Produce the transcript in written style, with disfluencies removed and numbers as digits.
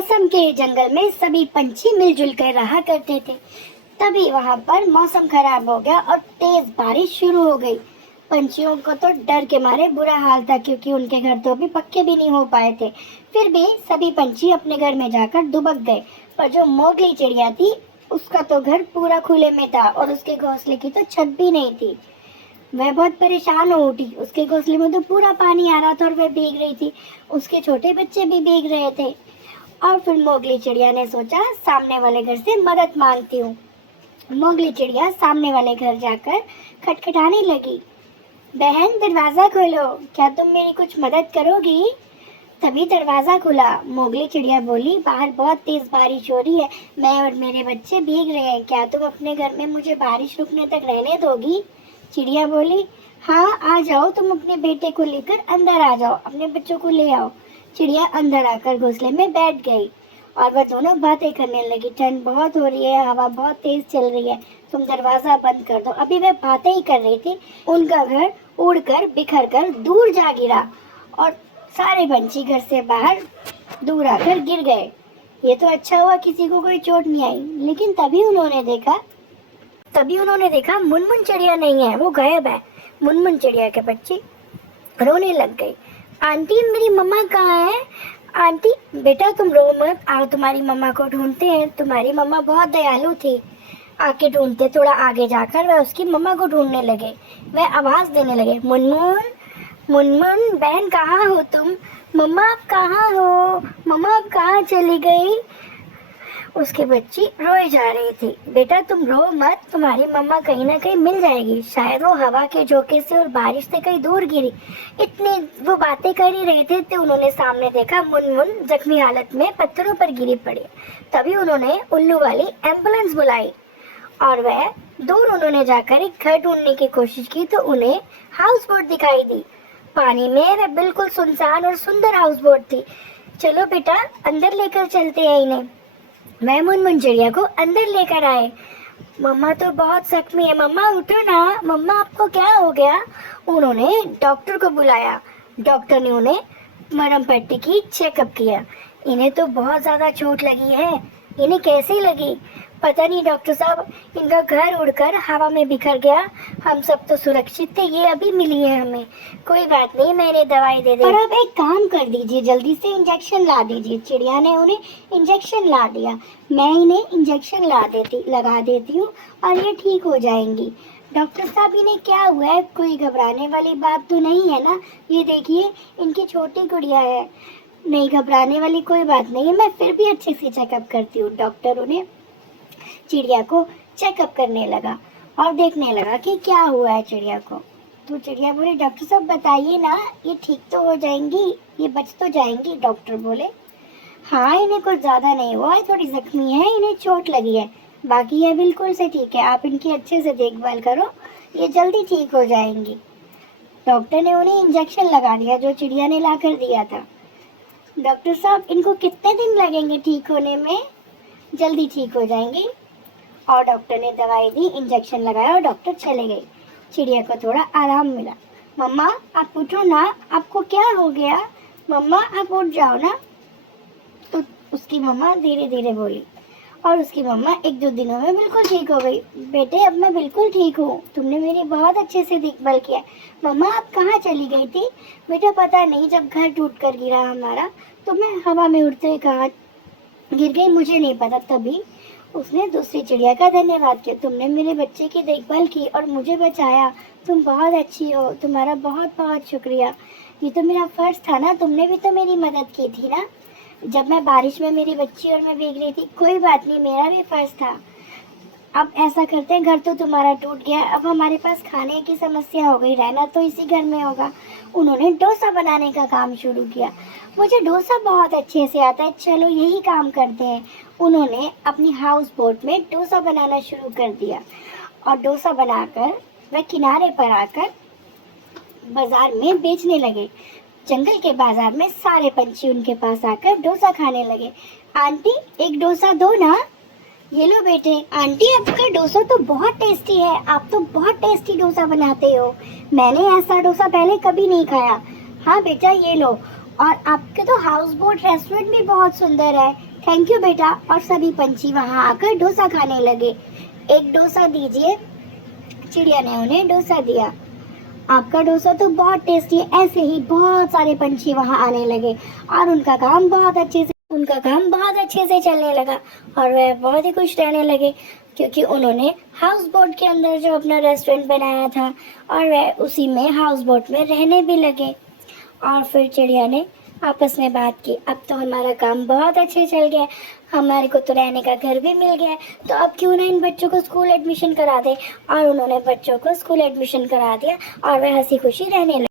मौसम के जंगल में सभी पंछी मिलजुल कर रहा करते थे। तभी वहां पर मौसम खराब हो गया और तेज बारिश शुरू हो गई। पंछियों को तो डर के मारे बुरा हाल था, क्योंकि उनके घर तो अभी पक्के भी नहीं हो पाए थे। फिर भी सभी पंछी अपने घर में जाकर दुबक गए। पर जो मोगली चिड़िया थी, उसका तो घर पूरा खुले में था और उसके घोंसले की तो छत भी नहीं थी। वह बहुत परेशान हो उठी। उसके घोंसले में तो पूरा पानी आ रहा था और वह भीग रही थी। उसके छोटे बच्चे भी भीग रहे थे। और फिर मोगली चिड़िया ने सोचा, सामने वाले घर से मदद मांगती हूँ। मोगली चिड़िया सामने वाले घर जाकर खटखटाने लगी। बहन, दरवाजा खोलो, क्या तुम मेरी कुछ मदद करोगी? तभी दरवाजा खुला। मोगली चिड़िया बोली, बाहर बहुत तेज बारिश हो रही है, मैं और मेरे बच्चे भीग रहे हैं, क्या तुम अपने घर में मुझे बारिश रुकने तक रहने दोगी? चिड़िया बोली, हाँ आ जाओ, तुम अपने बेटे को लेकर अंदर आ जाओ, अपने बच्चों को ले आओ। चिड़िया अंदर आकर घोंसले में बैठ गई और वह दोनों बातें करने लगी। ठंड बहुत हो रही है, हवा बहुत तेज चल रही है, तुम दरवाजा बंद कर दो। अभी वह बातें ही कर रही थी, उनका घर उड़कर बिखर कर दूर जा गिरा और सारे पंछी घर से बाहर दूर आकर गिर गए। ये तो अच्छा हुआ किसी को कोई चोट नहीं आई। लेकिन तभी उन्होंने देखा मुनमुन चिड़िया नहीं है, वो गायब है। मुनमुन चिड़िया के बच्चे रोने लग गए। आंटी, मेरी मम्मा कहाँ है? आंटी, बेटा तुम रो मत, आओ तुम्हारी मम्मा को ढूंढते हैं। तुम्हारी मम्मा बहुत दयालु थी। आके ढूंढते, थोड़ा आगे जाकर वह उसकी मम्मा को ढूंढने लगे। वह आवाज देने लगे, मुनमुन, मुनमुन बहन कहाँ हो तुम? मम्मा आप कहाँ हो? मम्मा आप कहाँ चली गई? उसके बच्ची रोए जा रही थी। बेटा तुम रो मत, तुम्हारी मम्मा कहीं ना कहीं मिल जाएगी, शायद वो हवा के झोंके से और बारिश से कहीं दूर गिरी। इतनी वो बातें कर ही रहे थे तो उन्होंने सामने देखा मुनमुन जख्मी हालत में पत्थरों पर गिरी पड़ी। तभी उन्होंने उल्लू वाली एम्बुलेंस बुलाई और वह दूर उन्होंने जाकर एक घर ढूंढने की कोशिश की तो उन्हें हाउस बोट दिखाई दी। पानी में वह बिल्कुल सुनसान और सुंदर हाउस बोट थी। चलो बेटा, अंदर लेकर चलते हैं इन्हें। मैं मुनमुन चिड़िया को अंदर लेकर आए। मम्मा तो बहुत जख्मी है, मम्मा उठो ना, मम्मा आपको क्या हो गया? उन्होंने डॉक्टर को बुलाया। डॉक्टर ने उन्हें मरहम पट्टी की, चेकअप किया। इन्हें तो बहुत ज़्यादा चोट लगी है। इन्हें कैसे लगी पता नहीं डॉक्टर साहब, इनका घर उड़कर हवा में बिखर गया। हम सब तो सुरक्षित थे, ये अभी मिली है हमें। कोई बात नहीं, मैंने दवाई दे दी। और अब एक काम कर दीजिए, जल्दी से इंजेक्शन ला दीजिए। चिड़िया ने उन्हें इंजेक्शन ला दिया। मैं इन्हें इंजेक्शन लगा देती हूँ और ये ठीक हो जाएंगी। डॉक्टर साहब, इन्हें क्या हुआ है? कोई घबराने वाली बात तो नहीं है ना? ये देखिए, इनकी छोटी गुड़िया है। नहीं, घबराने वाली कोई बात नहीं है, मैं फिर भी अच्छे से चेकअप करती हूँ। डॉक्टर उन्हें चिड़िया को चेकअप करने लगा और देखने लगा कि क्या हुआ है चिड़िया को। तो चिड़िया बोले, डॉक्टर साहब बताइए ना, ये ठीक तो हो जाएंगी, ये बच तो जाएंगी? डॉक्टर बोले, हाँ इन्हें कुछ ज़्यादा नहीं हुआ है, थोड़ी जख्मी है, इन्हें चोट लगी है, बाकी ये बिल्कुल से ठीक है। आप इनकी अच्छे से देखभाल करो, ये जल्दी ठीक हो जाएंगी। डॉक्टर ने उन्हें इंजेक्शन लगा दिया जो चिड़िया ने ला कर दिया था। डॉक्टर साहब, इनको कितने दिन लगेंगे ठीक होने में? जल्दी ठीक हो जाएंगी। और डॉक्टर ने दवाई दी, इंजेक्शन लगाया और डॉक्टर चले गए। चिड़िया को थोड़ा आराम मिला। मम्मा आप उठो ना, आपको क्या हो गया? मम्मा आप उठ जाओ ना। तो उसकी मम्मा धीरे धीरे बोली और उसकी मम्मा एक दो दिनों में बिल्कुल ठीक हो गई। बेटे अब मैं बिल्कुल ठीक हूँ, तुमने मेरी बहुत अच्छे से देखभाल किया। मम्मा आप कहाँ चली गई थी? बेटा पता नहीं, जब घर टूट कर गिरा हमारा तो मैं हवा में उड़ते हुए कहाँ गिर गई, मुझे नहीं पता। तभी उसने दूसरी चिड़िया का धन्यवाद किया। तुमने मेरे बच्चे की देखभाल की और मुझे बचाया, तुम बहुत अच्छी हो, तुम्हारा बहुत बहुत शुक्रिया। ये तो मेरा फर्ज था ना, तुमने भी तो मेरी मदद की थी ना जब मैं बारिश में मेरी बच्ची और मैं भीग रही थी। कोई बात नहीं, मेरा भी फर्ज था। अब ऐसा करते हैं, घर तो तुम्हारा टूट गया, अब हमारे पास खाने की समस्या हो गई, रहना तो इसी घर में होगा। उन्होंने डोसा बनाने का काम शुरू किया। मुझे डोसा बहुत अच्छे से आता है, चलो यही काम करते हैं। उन्होंने अपनी हाउस बोट में डोसा बनाना शुरू कर दिया और डोसा बनाकर वह किनारे पर आकर बाजार में बेचने लगे। जंगल के बाजार में सारे पंछी उनके पास आकर डोसा खाने लगे। आंटी एक डोसा दो ना। ये लो बेटे। आंटी आपका डोसा तो बहुत टेस्टी है, आप तो बहुत टेस्टी डोसा बनाते हो, मैंने ऐसा डोसा पहले कभी नहीं खाया। हाँ बेटा ये लो। और आपके तो हाउस बोट रेस्टोरेंट भी बहुत सुंदर है, थैंक यू बेटा। और सभी पंछी वहाँ आकर डोसा खाने लगे। एक डोसा दीजिए। चिड़िया ने उन्हें डोसा दिया। आपका डोसा तो बहुत टेस्टी है। ऐसे ही बहुत सारे पंछी वहाँ आने लगे और उनका काम बहुत अच्छे से चलने लगा और वह बहुत ही खुश रहने लगे, क्योंकि उन्होंने हाउस बोट के अंदर जो अपना रेस्टोरेंट बनाया था और वह उसी में हाउस बोट में रहने भी लगे। और फिर चिड़िया ने आपस में बात की, अब तो हमारा काम बहुत अच्छे चल गया, हमारे को तो रहने का घर भी मिल गया है, तो अब क्यों ना इन बच्चों को स्कूल एडमिशन करा दे। और उन्होंने बच्चों को स्कूल एडमिशन करा दिया और वह हंसी खुशी रहने लगे।